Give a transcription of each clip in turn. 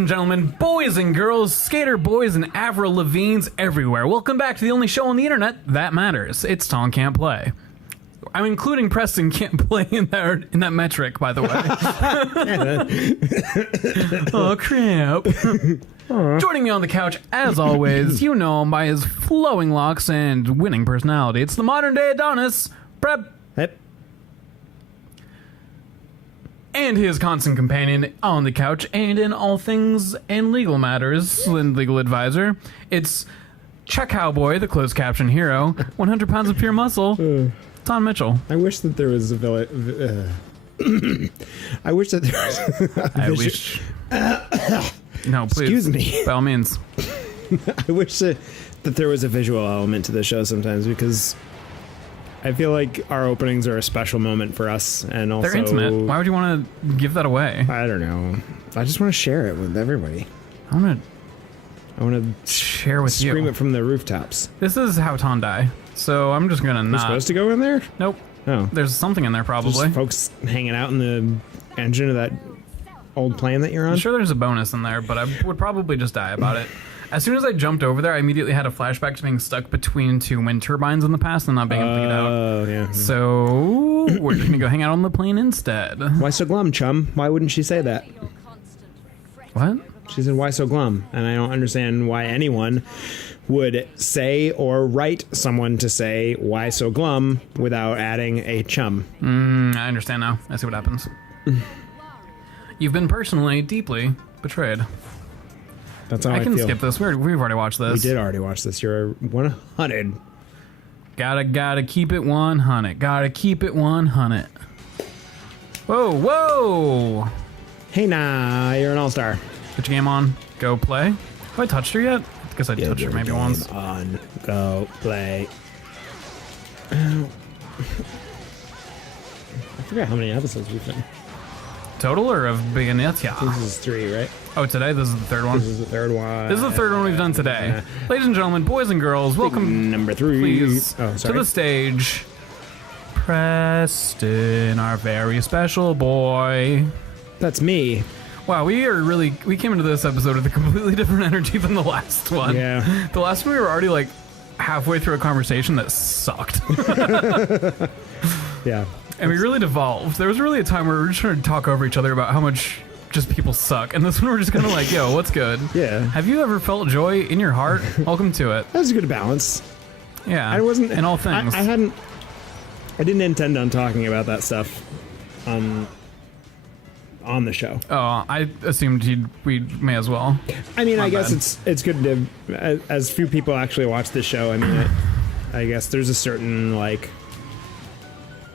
and gentlemen, boys and girls, skater boys and Avril Lavigne's everywhere. Welcome back to the only show on the internet that matters. It's Taun Can't Play. I'm including Preston Can't Play in that metric, by the way. Oh, crap. Joining me on the couch, as always, you know him by his flowing locks and winning personality. It's the modern-day Adonis, Prep. Yep. And his constant companion on the couch and in all things and legal matters and legal advisor. It's Chuck Cowboy, the closed caption hero, 100 pounds of pure muscle, Tom Mitchell. I wish that there was a I wish that there was I wish. No, please. Excuse me. By all means. I wish that there was a visual element to the show sometimes, because I feel like our openings are a special moment for us, and also they're intimate. Why would you want to give that away? I don't know. I just want to share it with everybody. I want to share with you. Scream it from the rooftops. This is how Taun die, so I'm just gonna not. You're supposed to go in there? Nope. Oh, there's something in there probably. There's folks hanging out in the engine of that old plane that you're on. I'm sure there's a bonus in there, but I would probably just die about it. As soon as I jumped over there, I immediately had a flashback to being stuck between two wind turbines in the past and not being able to get out. Oh, yeah. So we're just gonna go hang out on the plane instead. Why so glum, chum? Why wouldn't she say that? What? She said, why so glum? And I don't understand why anyone would say or write someone to say, why so glum, without adding a chum. I understand now. I see what happens. You've been personally, deeply betrayed. That's how I can feel. Skip this. We've already watched this. We did already watch this. You're 100. Gotta keep it 100. Gotta keep it 100. Whoa, whoa! Hey, nah, you're an all-star. Put your game on. Go play. Have I touched her yet? I guess I touched her maybe once. On. Go play. I forgot how many episodes we've done. Total or of Bayonetta? This is 3, right? Oh, today? This is the third one? This is the third one. This is the third one we've done today. Ladies and gentlemen, boys and girls, welcome number 3. Please, to the stage, Preston, our very special boy. That's me. Wow, we came into this episode with a completely different energy than the last one. Yeah. The last one we were already like halfway through a conversation that sucked. Yeah. And we really devolved. There was really a time where we were just trying to talk over each other about how much just people suck. And this one we're just kind of like, yo, what's good? Yeah. Have you ever felt joy in your heart? Welcome to it. That was a good balance. Yeah. I wasn't in all things. I didn't intend on talking about that stuff on the show. Oh, I assumed we may as well. I mean, I guess bad. it's good to, as few people actually watch this show. I mean, I guess there's a certain, like,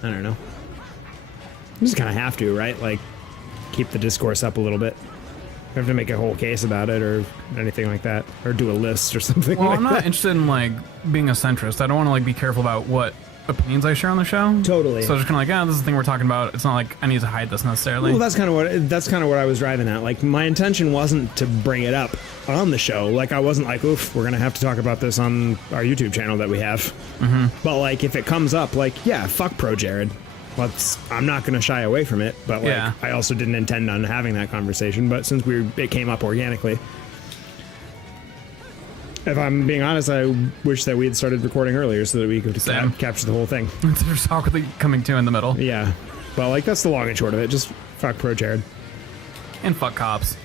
I don't know. You just kind of have to, right? Like, keep the discourse up a little bit. You have to make a whole case about it or anything like that, or do a list or something. Well, like I'm not that. interested in like being a centrist. I don't want to like be careful about what opinions I share on the show. Totally. So I'm just kind of like, this is the thing we're talking about. It's not like I need to hide this necessarily. Well, that's kind of what I was driving at. Like, my intention wasn't to bring it up on the show. Like, I wasn't like, oof, we're gonna have to talk about this on our YouTube channel that we have. Mm-hmm. But like, if it comes up, like, yeah, fuck Pro Jared. I'm not gonna shy away from it. But like, Yeah. I also didn't intend on having that conversation. But since it came up organically. If I'm being honest, I wish that we had started recording earlier so that we could capture the whole thing. There's awkwardly coming to in the middle. Yeah. Well, like, that's the long and short of it. Just fuck Pro Jared. And fuck cops.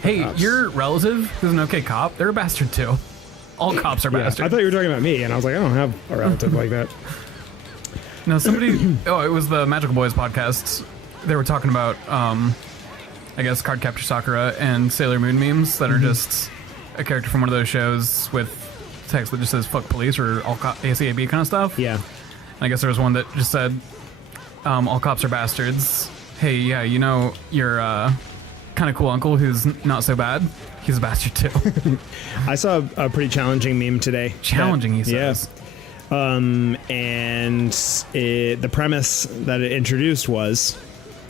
Hey, Cops. your relative who's an okay cop, they're a bastard too. All cops are Yeah, bastards. I thought you were talking about me, and I was like, I don't have a relative like that. No, somebody... it was the Magical Boys podcast. They were talking about, I guess, Card Capture Sakura and Sailor Moon memes that are just a character from one of those shows with text that just says fuck police or all ACAB kind of stuff. Yeah. And I guess there was one that just said, all cops are bastards. Hey, yeah, you know your kind of cool uncle who's not so bad? He's a bastard too. I saw a pretty challenging meme today. Challenging, he says. Yeah. And the premise that it introduced was,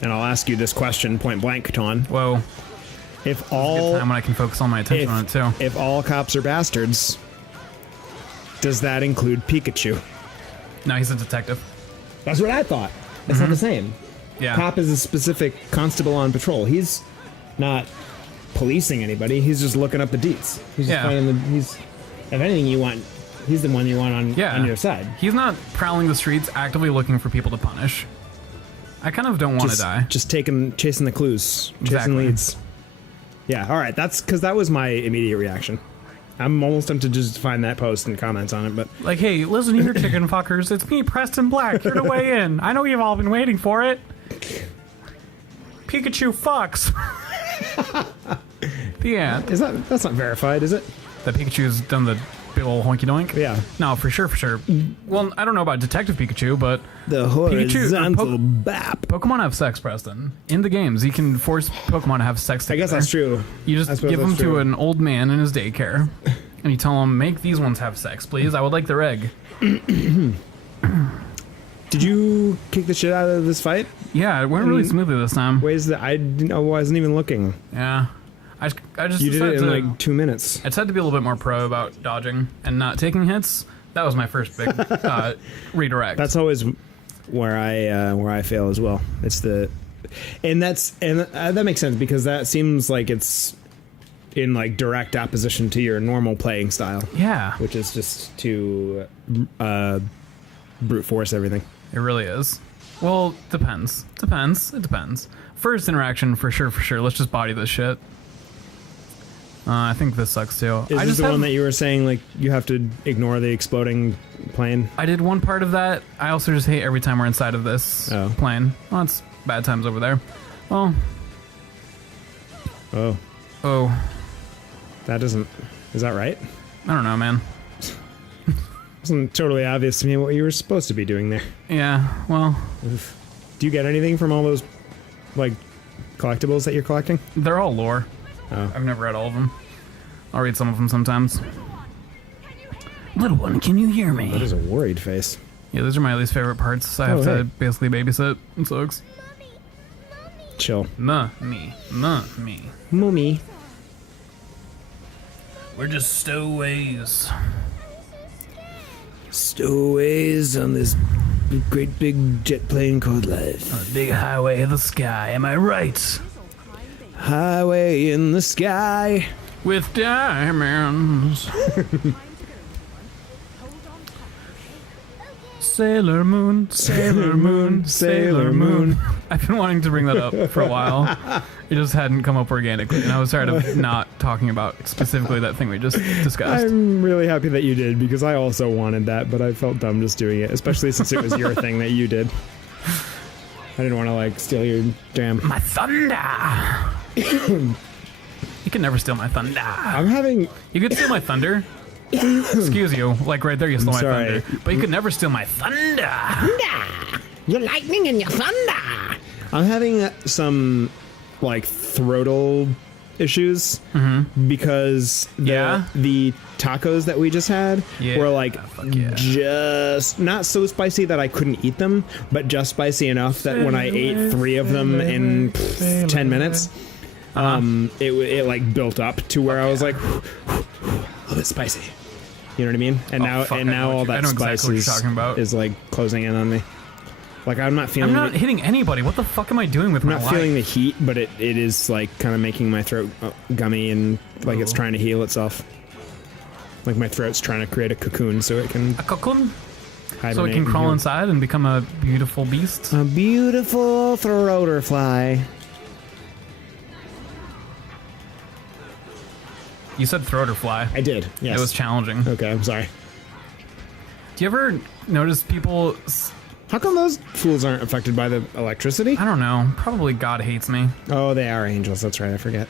and I'll ask you this question point blank, Taun. Whoa. If It's a good time when I can focus all my attention on it too. If all cops are bastards, does that include Pikachu? No, he's a detective. That's what I thought. It's not the same. Yeah. Cop is a specific constable on patrol. He's not policing anybody. He's just looking up the deets. He's just finding if anything you want, he's the one you want on your side. He's not prowling the streets actively looking for people to punish. I kind of don't want to die. Just chasing the clues, chasing Exactly. leads. Yeah, all right. That's because that was my immediate reaction. I'm almost tempted to just find that post and comment on it, but Like, hey, listen here, chicken fuckers. It's me, Preston Black, here to weigh in. I know you've all been waiting for it. Pikachu fucks. The end. that's not verified, is it? That Pikachu's done the big ol' honky doink? Yeah. No, for sure. Well, I don't know about Detective Pikachu, but The horizontal bap. Pokemon have sex, Preston. In the games, you can force Pokemon to have sex together. I guess that's true. You I just suppose give them that's to true. an old man in his daycare, and you tell him, make these ones have sex, please. I would like their egg. Did you kick the shit out of this fight? Yeah, it went really smoothly this time. Ways that I wasn't even looking. Yeah. I just You did it in decided like 2 minutes. I decided to be a little bit more pro about dodging and not taking hits. That was my first big redirect. That's always where I fail as well. It's that makes sense because that seems like it's in like direct opposition to your normal playing style. Yeah. Which is just to brute force everything. It really is. Well, depends. It depends. First interaction, for sure. Let's just body this shit. I think this sucks too. Is this the one that you were saying like you have to ignore the exploding plane? I did one part of that. I also just hate every time we're inside of this plane. Well, it's bad times over there. Well. Oh. That doesn't... Is that right? I don't know, man. It wasn't totally obvious to me what you were supposed to be doing there. Yeah, well... Oof. Do you get anything from all those, like, collectibles that you're collecting? They're all lore. Oh. I've never read all of them. I'll read some of them sometimes. Little one, can you hear me? That is a worried face. Yeah, those are my least favorite parts. I have to basically babysit. It sucks. Chill. Me. Mummy. We're just stowaways. Stowaways on this great big jet plane called life. On the big highway of the sky, am I right? Highway in the sky. With diamonds. Sailor Moon, Sailor Moon, Sailor Moon. I've been wanting to bring that up for a while. It just hadn't come up organically, and I was tired of not talking about specifically that thing we just discussed. I'm really happy that you did, because I also wanted that, but I felt dumb just doing it, especially since it was your thing that you did. I didn't want to, like, steal your jam. My thunder! You can never steal my thunder. I'm having... You could steal my thunder. Excuse you. Like, right there, you stole my sorry. thunder. But you could never steal my thunder. Thunder! Your lightning and your thunder! I'm having some, like, throatal issues because the tacos that we just had were, like, just not so spicy that I couldn't eat them, but just spicy enough that when I ate 3 of them in 10 minutes, it like, built up to where I was like, a little bit spicy. You know what I mean? And now all that spice is like closing in on me. Like I'm not hitting anybody. What the fuck am I doing with my life? I'm not feeling the heat, but it is like kind of making my throat gummy and like it's trying to heal itself. Like my throat's trying to create a cocoon so it can... A cocoon? Hibernate so it can crawl inside and become a beautiful beast? A beautiful throater fly. You said throat or fly. I did, yes. It was challenging. Okay, I'm sorry. Do you ever notice people... How come those fools aren't affected by the electricity? I don't know. Probably God hates me. Oh, they are angels. That's right, I forget.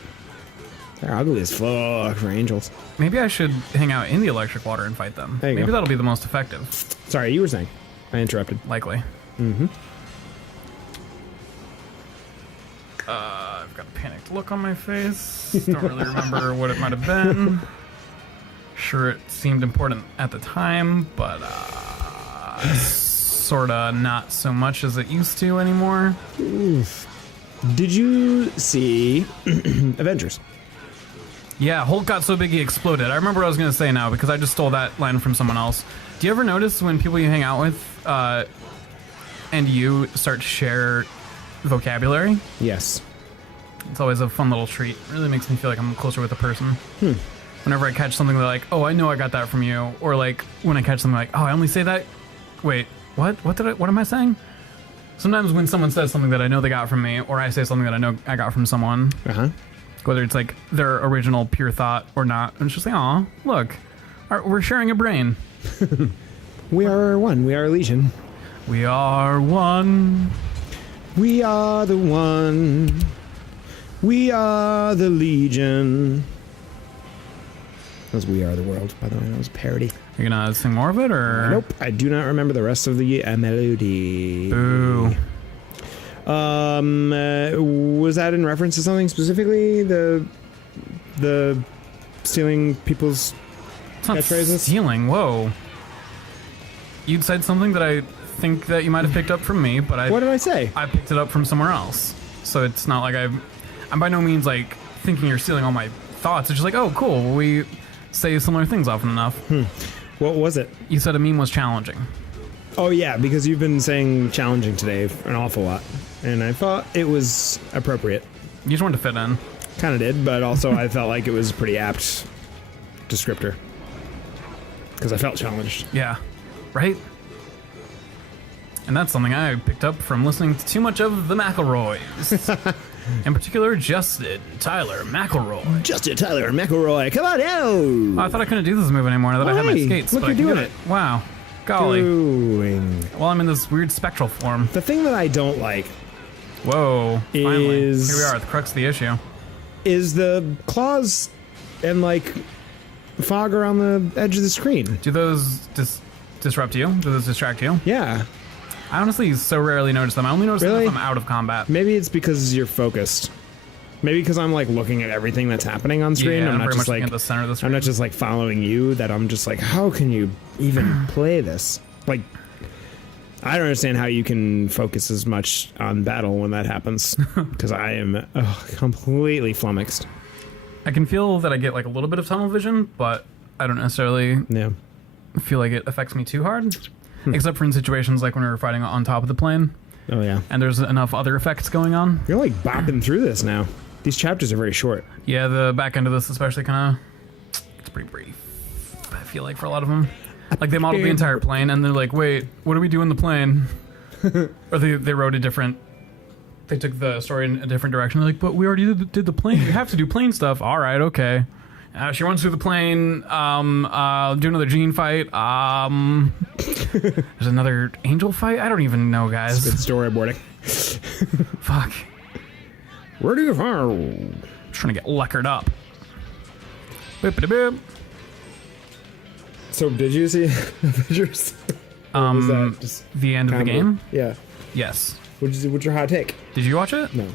They're ugly as fuck for angels. Maybe I should hang out in the electric water and fight them. There you Maybe go. that'll be the most effective. Sorry, you were saying. I interrupted. Likely. Mm-hmm. I've got a panicked look on my face. Don't really remember what it might have been. Sure, it seemed important at the time, but sorta not so much as it used to anymore. Oof. Did you see Avengers? Yeah, Hulk got so big he exploded. I remember what I was going to say now because I just stole that line from someone else. Do you ever notice when people you hang out with and you start to share vocabulary? Yes. It's always a fun little treat. It really makes me feel like I'm closer with a person. Whenever I catch something like, oh, I know I got that from you, or like when I catch something like, oh, I only say that. Wait, what? What am I saying? Sometimes when someone says something that I know they got from me, or I say something that I know I got from someone, whether it's like their original pure thought or not, I'm just like, aw, look, we're sharing a brain. We are one. We are a legion. We are one. We are the one. We are the legion. That was We Are the World, by the way. That was a parody. You're gonna sing more of it, or? Nope. I do not remember the rest of the melody. Boo. Was that in reference to something specifically? The stealing people's It's not catchphrases? stealing. Whoa. You'd said something that I think that you might have picked up from me, but What did I say? I picked it up from somewhere else. So it's not like I'm by no means like thinking you're stealing all my thoughts. It's just like, oh, cool. We say similar things often enough. What was it? You said a meme was challenging. Oh, yeah, because you've been saying challenging today an awful lot. And I thought it was appropriate. You just wanted to fit in. Kind of did, but also I felt like it was a pretty apt descriptor. Because I felt challenged. Yeah. Right? And that's something I picked up from listening to too much of the McElroys. In particular, Justin Tyler McElroy. Justin Tyler McElroy, come on out! Oh, I thought I couldn't do this move anymore now that I had my Hey, skates. look, but I you're can doing do it. Wow. Golly. Doing. Well, I'm in this weird spectral form. The thing that I don't like Whoa. Finally. Is- Here we are at the crux of the issue. is the claws and, like, fog around the edge of the screen. Do those disrupt you? Do those distract you? Yeah. I honestly so rarely notice them. I only notice Really? them if I'm out of combat. Maybe it's because you're focused. Maybe because I'm, like, looking at everything that's happening on screen. Yeah, I'm not very just much looking like at the center of the screen. I'm not just like following you, that I'm just like, how can you even play this? Like, I don't understand how you can focus as much on battle when that happens, because I am completely flummoxed. I can feel that I get like a little bit of tunnel vision, but I don't necessarily Yeah. feel like it affects me too hard. Except for in situations like when we were fighting on top of the plane, Oh, yeah. and there's enough other effects going on. You're like bopping through this now. These chapters are very short. Yeah, the back end of this especially kind of, it's pretty brief, I feel like, for a lot of them. Like, they modeled the entire plane, and they're like, wait, what do we do in the plane? Or they wrote a different, they took the story in a different direction. They're like, but we already did the plane. You have to do plane stuff. All right, okay. She runs through the plane, do another Jeanne fight. There's another Angel fight? I don't even know, guys. Good storyboarding. Fuck. Where do you go? I'm trying to get leckered up. Boop-a-da-boop. So, did you see Avengers? Or was that just The end of the comedy? game? Yeah. Yes. What's your hot take? Did you watch it? No.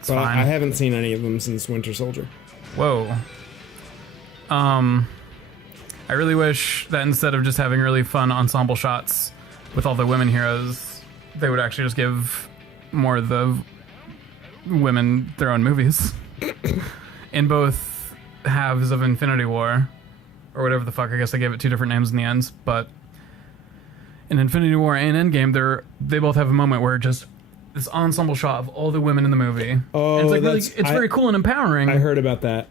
It's Well, fine. I haven't seen any of them since Winter Soldier. Whoa. I really wish that instead of just having really fun ensemble shots with all the women heroes, they would actually just give more of the women their own movies. In both halves of Infinity War, or whatever the fuck, I guess they gave it two different names in the end, but in Infinity War and Endgame, they both have a moment where just this ensemble shot of all the women in the movie. Oh, and it's like that's- it's very cool and empowering. I heard about that.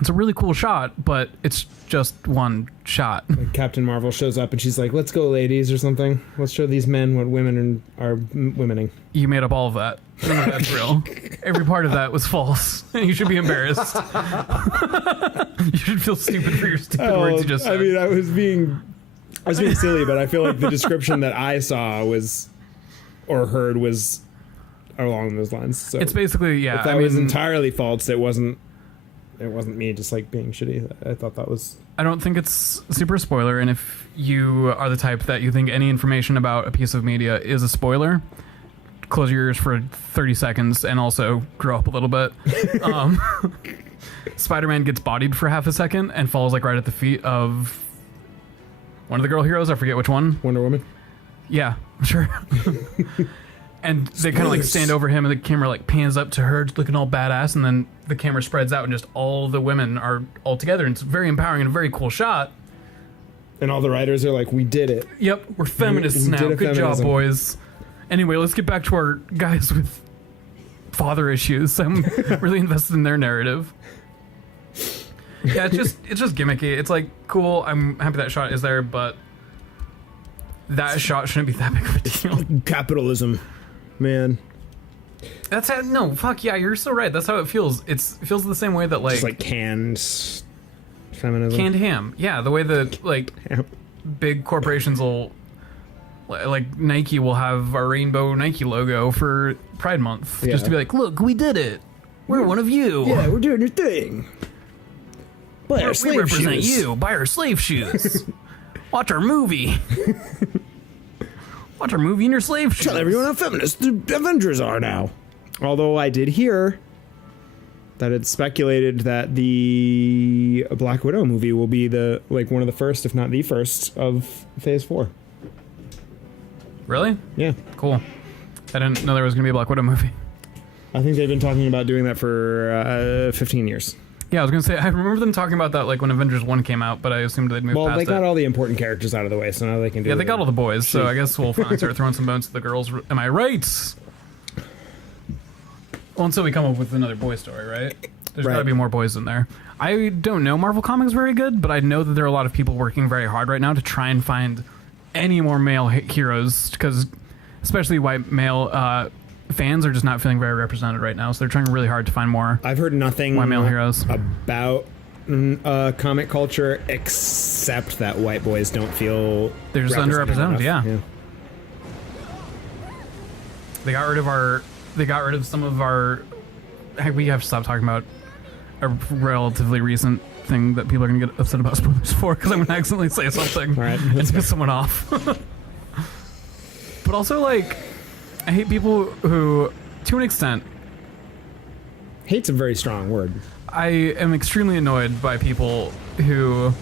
It's a really cool shot, but it's just one shot. Like Captain Marvel shows up and she's like, "Let's go, ladies," or something. Let's show these men what women are womening. You made up all of that. None of that's real. Every part of that was false. You should be embarrassed. You should feel stupid for your stupid words you just said. I mean, I was being silly, but I feel like the description that I saw was, or heard, was along those lines. So It's basically, yeah. if that was entirely false, it wasn't me just like being shitty. I thought that was. I don't think it's super spoiler, and if you are the type that you think any information about a piece of media is a spoiler, close your ears for 30 seconds and also grow up a little bit. Spider-Man gets bodied for half a second and falls like right at the feet of one of the girl heroes. I forget which one. Wonder Woman. Yeah, sure. And they kind of like stand over him, and the camera like pans up to her, looking all badass, and then the camera spreads out, and just all the women are all together, and it's very empowering and a very cool shot. And all the writers are like, "We did it." Yep, we're feminists We now. did a Good feminism. job, boys. Anyway, let's get back to our guys with father issues. So I'm really invested in their narrative. Yeah, it's just gimmicky. It's like cool. I'm happy that shot is there, but that shot shouldn't be that big of a deal. Capitalism, man. That's how, no, fuck yeah, you're so right. That's how it feels. It feels the same way that Just like canned feminism. canned ham. Yeah, the way that like big corporations will, like Nike will have a rainbow Nike logo for Pride Month, just to be like, look, we did it. We're one of you. Yeah, we're doing your thing. Buy our We slave represent shoes. you. Buy our slave shoes. Watch our movie. Watch our movie in your slave shoes. Tell everyone how feminist the Avengers are now. Although I did hear that it's speculated that the Black Widow movie will be one of the first, if not the first, of Phase 4. Really? Yeah. Cool. I didn't know there was going to be a Black Widow movie. I think they've been talking about doing that for 15 years. Yeah, I was going to say, I remember them talking about that like when Avengers 1 came out, but I assumed they'd moved past it. Well, they got all the important characters out of the way, so now they can do Yeah, they got all the boys, so I guess we'll finally start throwing some bones to the girls. Am I right? Well, until we come up with another boy story, right? There's got to be more boys in there. I don't know Marvel Comics very good, but I know that there are a lot of people working very hard right now to try and find any more male heroes, because especially white male fans are just not feeling very represented right now, so they're trying really hard to find more. I've heard nothing white male heroes about comic culture except that white boys don't feel they're just underrepresented. Yeah. They got rid of some of our. Heck, we have to stop talking about a relatively recent thing that people are going to get upset about spoilers for, because I'm going to accidentally say something and piss someone off. But also, like, I hate people who, to an extent... Hate's a very strong word. I am extremely annoyed by people who...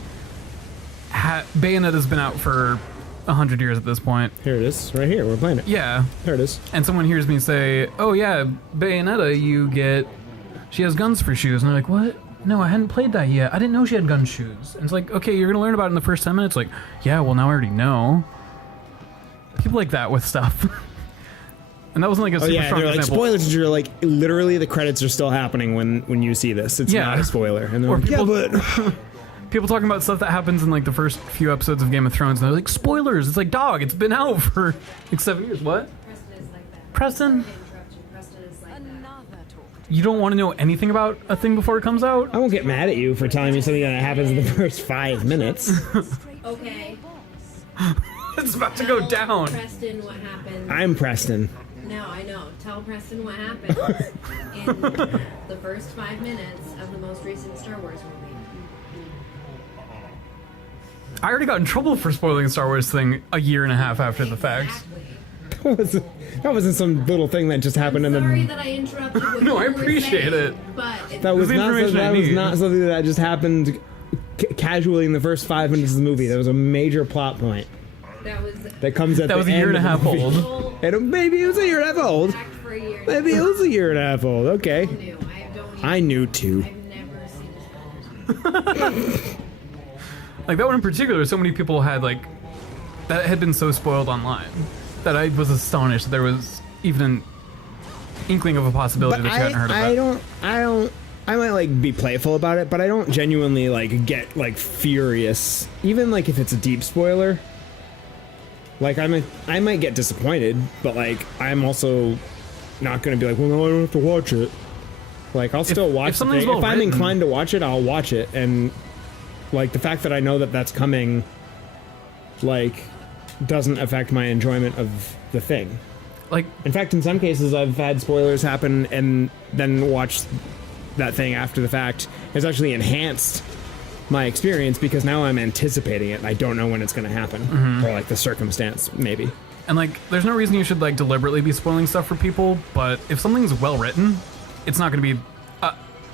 Bayonetta's been out for 100 years at this point. Here it is, right here. We're playing it. Yeah. There it is. And someone hears me say, oh yeah, Bayonetta, she has guns for shoes. And they're like, what? No, I hadn't played that yet. I didn't know she had gun shoes. And it's like, okay, you're going to learn about it in the first 10 minutes. Like, yeah, well, now I already know. People like that with stuff. And that wasn't like a super strong like example. spoilers. You're like, literally the credits are still happening when you see this. It's not a spoiler. And they're or like, people, but... people talking about stuff that happens in like the first few episodes of Game of Thrones, and they're like, spoilers. It's like, dog, it's been out for like 7 years. What? Preston is like that. Preston? Preston is like that. You don't want to know anything about a thing before it comes out? I won't get mad at you for telling me something that happens in the first 5 minutes. Okay. It's about to go down. Preston, what happened? I'm Preston. No, I know. Tell Preston what happened in the first 5 minutes of the most recent Star Wars movie. I already got in trouble for spoiling a Star Wars thing a year and a half after the fact. Exactly. That wasn't some little thing that just happened in the... Sorry that I interrupted what No, you I were appreciate saying, it. But it's That was the not information I need. something that just happened casually in the first 5 minutes of the movie. That was a major plot point that comes at That the was a end year and a of the half movie. old. And maybe it was a year and a half old. back for a year. Maybe it was a year and a half old. Okay. I knew too. I've never seen this. Like that one in particular, so many people had like that had been so spoiled online that I was astonished that there was even an inkling of a possibility that you hadn't heard of it. I might like be playful about it, but I don't genuinely like get like furious, even like if it's a deep spoiler. Like I might get disappointed, but like I'm also not going to be like, well, no, I don't have to watch it. Like I'll still watch the thing. If I'm inclined to watch it, I'll watch it, and like the fact that I know that that's coming, like, doesn't affect my enjoyment of the thing. Like, in fact, in some cases, I've had spoilers happen and then watched that thing after the fact. It's actually enhanced my experience because now I'm anticipating it and I don't know when it's going to happen, or like the circumstance, maybe. And like, there's no reason you should like deliberately be spoiling stuff for people, but if something's well written, it's not going to be.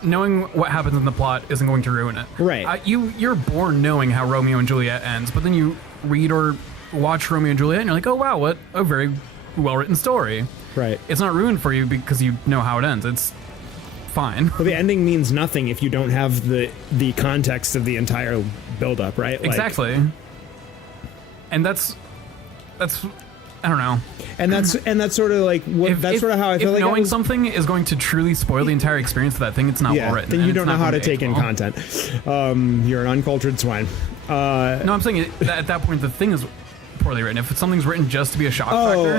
Knowing what happens in the plot isn't going to ruin it. Right. You're born knowing how Romeo and Juliet ends, but then you read or watch Romeo and Juliet and you're like, oh wow, what a very well-written story. Right. It's not ruined for you because you know how it ends. It's fine. Well, the ending means nothing if you don't have the context of the entire build-up, right? Exactly. And that's I don't know. And that's sort of like that's sort of how I feel if like knowing something is going to truly spoil the entire experience of that thing, it's not well written. Then you and don't it's know not how to going take age in well. content. You're an uncultured swine. No, I'm saying at that point the thing is poorly written. If something's written just to be a shock factor,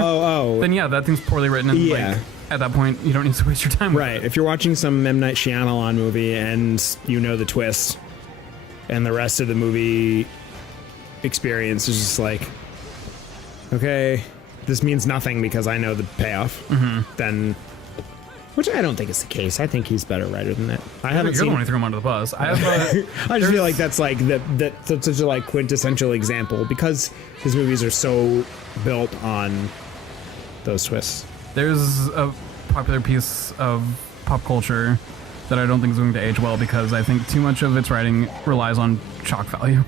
then yeah, that thing's poorly written. And like, at that point, you don't need to waste your time with Right. it. If you're watching some M. Night Shyamalan movie and you know the twist, and the rest of the movie experience is just like, okay, this means nothing because I know the payoff, then... Which I don't think is the case. I think he's a better writer than that. You're the one who threw him under the bus. I just feel like that's like that's such a like quintessential example because his movies are so built on those twists. There's a popular piece of pop culture that I don't think is going to age well because I think too much of its writing relies on shock value.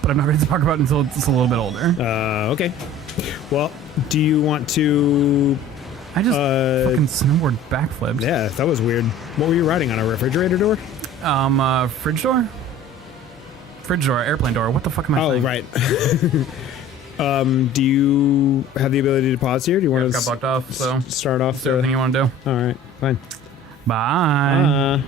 But I'm not going to talk about it until it's a little bit older. Okay. Well, do you want to... I just fucking snowboard backflipped. Yeah, that was weird. What were you riding on, a refrigerator door? Fridge door? Fridge door, airplane door. What the fuck am I saying? Oh, right. Do you have the ability to pause here? Do you want to got blocked off, so start off? Is there anything you want to do? All right, fine. Bye.